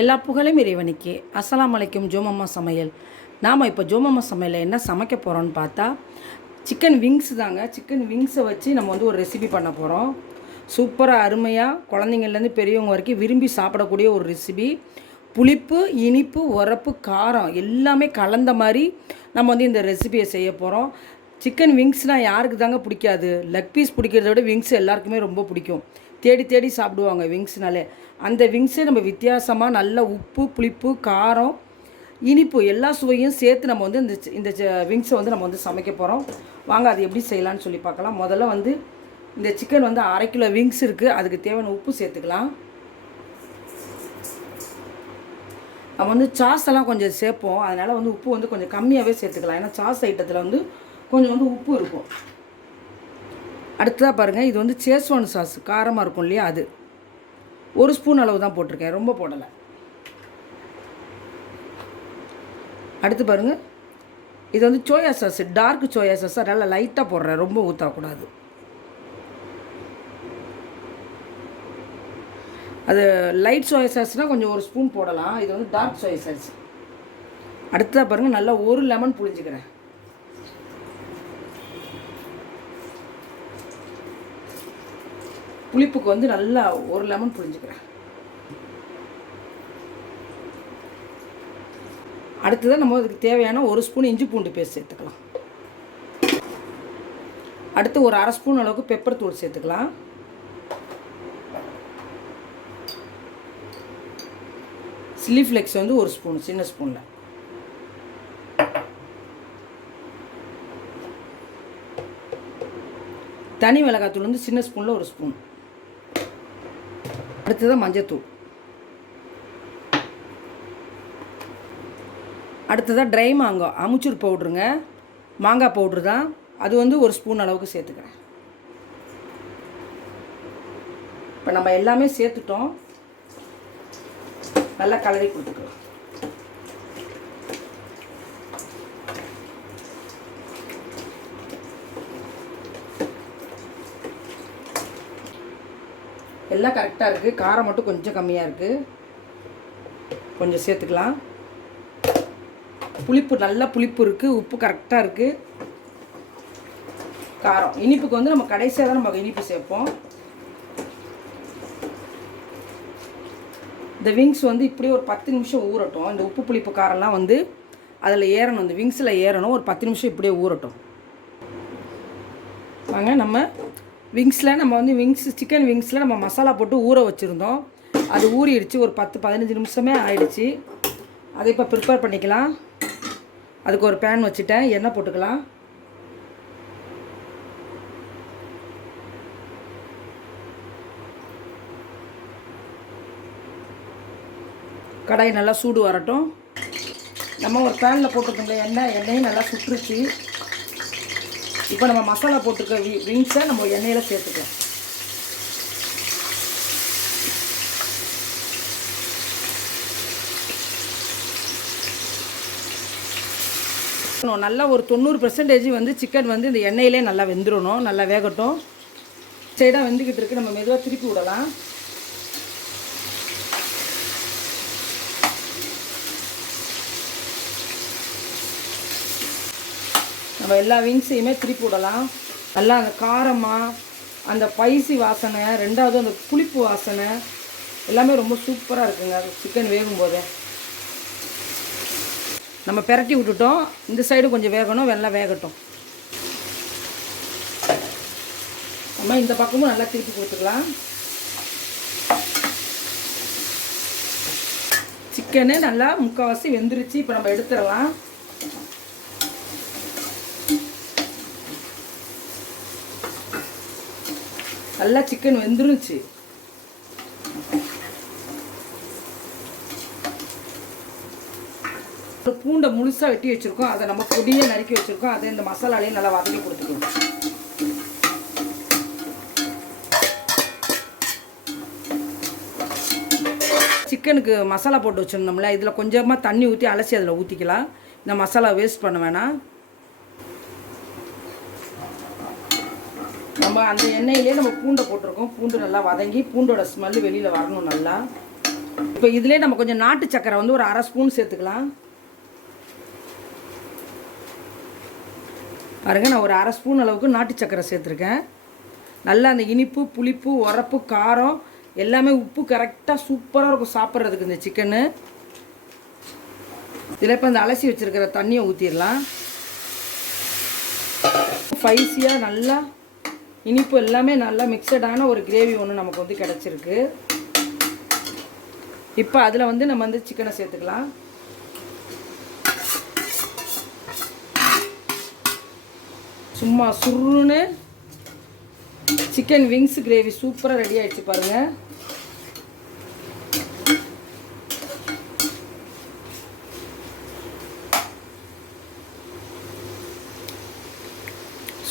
எல்லா புகழும் இறைவனுக்கு. அஸ்லாம் அலைக்கும் ஜோமம்மா சமையல். நாம் இப்போ ஜோமம்மா சமையலில் என்ன சமைக்க போகிறோம்னு பார்த்தா சிக்கன் விங்ஸ் தாங்க. சிக்கன் விங்ஸை வச்சு நம்ம வந்து ஒரு ரெசிபி பண்ண போகிறோம் சூப்பராக அருமையாக குழந்தைங்கள்லேருந்து பெரியவங்க வரைக்கும் விரும்பி சாப்பிடக்கூடிய ஒரு ரெசிபி புளிப்பு இனிப்பு உரப்பு காரம் எல்லாமே கலந்த மாதிரி நம்ம வந்து இந்த ரெசிபியை செய்ய போகிறோம் சிக்கன் விங்ஸ்னால் யாருக்கு தாங்க பிடிக்காது? லெக் பீஸ் பிடிக்கிறத விட விங்ஸ் எல்லாருக்குமே ரொம்ப பிடிக்கும். தேடி தேடி சாப்பிடுவாங்க விங்ஸ்னாலே. அந்த விங்ஸை நம்ம வித்தியாசமாக நல்ல உப்பு புளிப்பு காரம் இனிப்பு எல்லா சுவையும் சேர்த்து நம்ம வந்து இந்த இந்த விங்ஸை வந்து நம்ம வந்து சமைக்க போகிறோம் வாங்க அது எப்படி செய்யலாம்னு சொல்லி பார்க்கலாம். முதல்ல வந்து இந்த சிக்கன் வந்து அரை கிலோ விங்ஸ் இருக்குது அதுக்கு தேவையான உப்பு சேர்த்துக்கலாம். நம்ம வந்து சாஸ் எல்லாம் கொஞ்சம் சேர்ப்போம். அதனால் வந்து உப்பு வந்து கொஞ்சம் கம்மியாகவே சேர்த்துக்கலாம். ஏன்னா சாஸ் ஐட்டத்தில் வந்து கொஞ்சம் வந்து உப்பு இருக்கும். அடுத்ததாக பாருங்கள் இது வந்து சேஸ்வான் சாஸ் காரமாக இருக்கும் இல்லையா அது? ஒரு ஸ்பூன் அளவு தான் போட்டிருக்கேன் ரொம்ப போடலை. அடுத்து பாருங்கள் இது வந்து soya sauce dark soya sauce நல்லா லைட்டாக போடுறேன் ரொம்ப ஊற்றக்கூடாது அது லைட் சோயா சாஸ்னால் கொஞ்சம் ஒரு ஸ்பூன் போடலாம் இது வந்து டார்க் சோயா சாஸ். அடுத்ததாக பாருங்கள் நல்லா ஒரு லெமன் புழிஞ்சிக்கிறேன். புளிப்புக்கு வந்து நல்லா ஒரு லெமன் புரிஞ்சுக்கிறேன் அடுத்ததான் நம்ம அதுக்கு தேவையான ஒரு ஸ்பூன் இஞ்சி பூண்டு பேஸ்ட் சேர்த்துக்கலாம். அடுத்து ஒரு அரை ஸ்பூன் அளவுக்கு பெப்பர் தூள் சேர்த்துக்கலாம். சில்லி ஃப்ளெக்ஸ் வந்து ஒரு ஸ்பூன் சின்ன ஸ்பூனில். தனி மிளகாத்தூள் வந்து சின்ன ஸ்பூனில் ஒரு ஸ்பூன். அடுத்ததான் மஞ்சத்தூள். அடுத்ததாக ட்ரை மாங்காய் அமுச்சூர் பவுட்ருங்க மாங்காய் பவுட்ரு தான். அது வந்து ஒரு ஸ்பூன் அளவுக்கு சேர்த்துக்கிறேன். இப்போ நம்ம எல்லாமே சேர்த்துட்டோம். நல்லா கலரி கொடுத்துக்கலாம். எல்லாம் கரெக்டாக இருக்குது காரம் மட்டும் கொஞ்சம் கம்மியாக இருக்குது கொஞ்சம் சேர்த்துக்கலாம். புளிப்பு நல்ல புளிப்பு இருக்குது உப்பு கரெக்டாக இருக்குது காரம். இனிப்புக்கு வந்து நம்ம கடைசியாக தான் நம்ம இனிப்பு சேர்ப்போம். இந்த விங்ஸ் வந்து இப்படியே ஒரு பத்து நிமிஷம் ஊறட்டும். இந்த உப்பு புளிப்பு காரம்லாம் வந்து அதில் ஏறணும். இந்த விங்ஸில் ஏறணும். ஒரு பத்து நிமிஷம் இப்படியே ஊறட்டும். வாங்க நம்ம விங்ஸில் நம்ம வந்து விங்ஸ் சிக்கன் விங்ஸில் நம்ம மசாலா போட்டு ஊற வச்சுருந்தோம். அது ஊறிடுச்சு. ஒரு பத்து பதினஞ்சு நிமிஷமே ஆயிடுச்சு. அதை இப்போ ப்ரிப்பேர் பண்ணிக்கலாம். அதுக்கு ஒரு பேன் வச்சுட்டேன். எண்ணெய் போட்டுக்கலாம். கடாய் நல்லா சூடு வரட்டும். நம்ம ஒரு பேனில் போட்டிருக்கோங்க எண்ணெய். எண்ணெயும் நல்லா சுட்டுருச்சு இப்போ நம்ம மசாலா போட்டுருக்க வி விங்ஸை நம்ம எண்ணெயில் சேர்த்துக்கலாம். இன்னும் நல்லா ஒரு தொண்ணூறு பெர்சன்டேஜ் வந்து சிக்கன் வந்து இந்த எண்ணெயிலே நல்லா வெந்துடணும் நல்லா வேகட்டும். சைடாக வெந்துக்கிட்டு இருக்கு. நம்ம மெதுவாக திருப்பி விடலாம். நம்ம எல்லா விங்ஸையுமே திருப்பி விடலாம். நல்லா அந்த காரமாக அந்த பைசி வாசனை ரெண்டாவது அந்த புளிப்பு வாசனை எல்லாமே ரொம்ப சூப்பராக இருக்குங்க. சிக்கன் வேகும்போதே நம்ம பெரட்டி விட்டுட்டோம். இந்த சைடு கொஞ்சம் வேகணும் வெள்ளம் வேகட்டும். நம்ம இந்த பக்கமும் நல்லா திருப்பி கொடுத்துக்கலாம். சிக்கனு நல்லா முக்கால்வாசி வெந்துருச்சு. இப்போ நம்ம எடுத்துடலாம். நல்லா சிக்கன் வெந்துருச்சு. ஒரு பூண்டை முழுசாக வெட்டி வச்சுருக்கோம். அதை நம்ம பொடியை நறுக்கி வச்சுருக்கோம். அதை இந்த மசாலாலையும் நல்லா வதக்கி கொடுத்துக்கணும். சிக்கனுக்கு மசாலா போட்டு வச்சுருந்தோம்ல இதில் கொஞ்சமாக தண்ணி ஊற்றி அலசி அதில் ஊற்றிக்கலாம் இந்த மசாலா வேஸ்ட் பண்ண வேணாம். நம்ம அந்த எண்ணெயிலே நம்ம பூண்டை போட்டிருக்கோம். பூண்டு நல்லா வதங்கி பூண்டோட ஸ்மெல்லு வெளியில் வரணும் நல்லா. இப்போ இதிலே நம்ம கொஞ்சம் நாட்டு சக்கரை வந்து ஒரு அரை ஸ்பூன் சேர்த்துக்கலாம். பாருங்க நான் ஒரு அரை ஸ்பூன் அளவுக்கு நாட்டு சக்கரை சேர்த்துருக்கேன். நல்லா அந்த இனிப்பு புளிப்பு உரப்பு காரம் எல்லாமே உப்பு கரெக்டாக சூப்பராக இருக்கும் சாப்பிட்றதுக்கு இந்த சிக்கனு இதில் இப்போ இந்த அலசி வச்சுருக்கிற தண்ணியை ஊற்றிடலாம் ஸ்பைஸியாக நல்லா இனிப்பு எல்லாமே நல்லா மிக்சடான ஒரு கிரேவி ஒன்று நமக்கு வந்து கிடச்சிருக்கு. இப்போ அதில் வந்து நம்ம வந்து சிக்கனை சேர்த்துக்கலாம். சும்மா சுருன்னு சிக்கன் விங்ஸ் கிரேவி சூப்பராக ரெடி ஆகிடுச்சு பாருங்கள்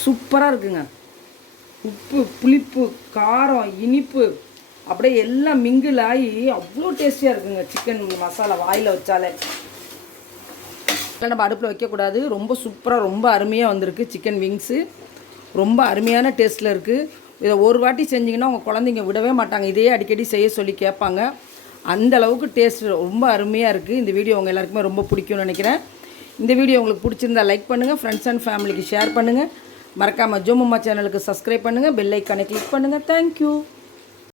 சூப்பராக இருக்குங்க. உப்பு புளிப்பு காரம் இனிப்பு அப்படியே எல்லாம் மிங்கிள் ஆகி அவ்வளோ டேஸ்டியாக இருக்குங்க சிக்கன் மசாலா வாயில் வச்சாலே. நம்ம அடுப்பில் வைக்கக்கூடாது. ரொம்ப சூப்பராக ரொம்ப அருமையாக வந்திருக்கு சிக்கன் விங்ஸு ரொம்ப அருமையான டேஸ்ட்டில் இருக்குது இதை ஒரு வாட்டி செஞ்சிங்கன்னா உங்கள் குழந்தைங்க விடவே மாட்டாங்க. இதையே அடிக்கடி செய்ய சொல்லி கேட்பாங்க. அந்த அளவுக்கு டேஸ்ட் ரொம்ப அருமையாக இருக்குது இந்த வீடியோ உங்கள் எல்லாருக்குமே ரொம்ப பிடிக்கும்னு நினைக்கிறேன். இந்த வீடியோ உங்களுக்கு பிடிச்சிருந்தா லைக் பண்ணுங்கள் ஃப்ரெண்ட்ஸ் அண்ட் ஃபேமிலிக்கு ஷேர் பண்ணுங்கள் மறக்காமல் ஜோமம்மா சேனலுக்கு சப்ஸ்கிரைப் பண்ணுங்கள் பெல்லைக்கானை கிளிக் பண்ணுங்கள் தேங்க்யூ